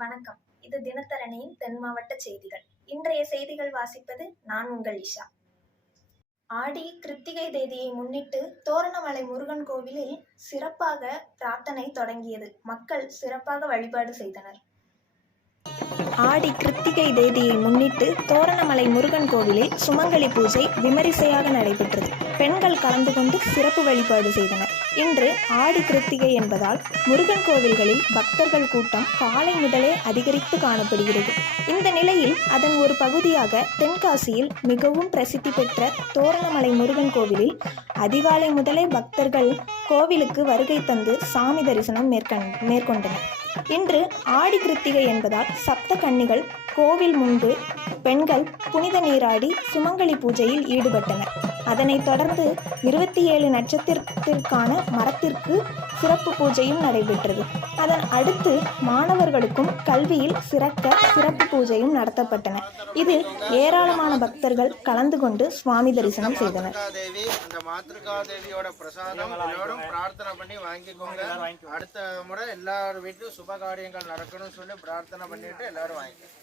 வணக்கம். இது தினத்தரணியின் தென் மாவட்ட செய்திகள். இன்றைய செய்திகள் வாசிப்பது நான் உங்கள் இஷா. ஆடி கிருத்திகை தேதியை முன்னிட்டு தோரணமலை முருகன் கோவிலில் சிறப்பாக பிரார்த்தனை தொடங்கியது. மக்கள் சிறப்பாக வழிபாடு செய்தனர். ஆடி கிருத்திகை தேதியை முன்னிட்டு தோரணமலை முருகன் கோவிலில் சுமங்கலி பூஜை விமரிசையாக நடைபெற்றது. பெண்கள் கலந்து கொண்டு சிறப்பு வழிபாடு செய்தனர். இன்று ஆடி கிருத்திகை என்பதால் முருகன் கோவில்களில் பக்தர்கள் கூட்டம் காலை முதலே அதிகரித்து காணப்படுகிறது. இந்த நிலையில் அதன் ஒரு பகுதியாக தென்காசியில் மிகவும் பிரசித்தி பெற்ற தோரணமலை முருகன் கோவிலில் அதிகாலை முதலே பக்தர்கள் கோவிலுக்கு வருகை தந்து சாமி தரிசனம் மேற்கொண் மேற்கொண்டனர். இன்று ஆடி கிருத்திகை என்பதால் சப்த கன்னிகள் கோவில் முன்பு பெண்கள் புனித நீராடி சுமங்கலி பூஜையில் ஈடுபட்டனர். அதனைத் தொடர்ந்து இருபத்தி ஏழு நட்சத்திரத்திற்கான மரத்திற்கு சிறப்பு பூஜையும் நடைபெற்றது. அதன் அடுத்து மாணவர்களுக்கும் கல்வியில் சிறக்க சிறப்பு பூஜையும் நடத்தப்பட்டன. இதில் ஏராளமான பக்தர்கள் கலந்து கொண்டு சுவாமி தரிசனம் செய்தனர். தேவி அந்த மாத்ருகா தேவியோட பிரசாதம் பிரார்த்தனை பண்ணி வாங்கிக்கோங்க. அடுத்த முறை எல்லார் வீட்லயும் சுப காரியங்கள் நடக்கணும்னு சொல்லி பிரார்த்தனை பண்ணிட்டு எல்லாரும் வாங்கிக்கோங்க.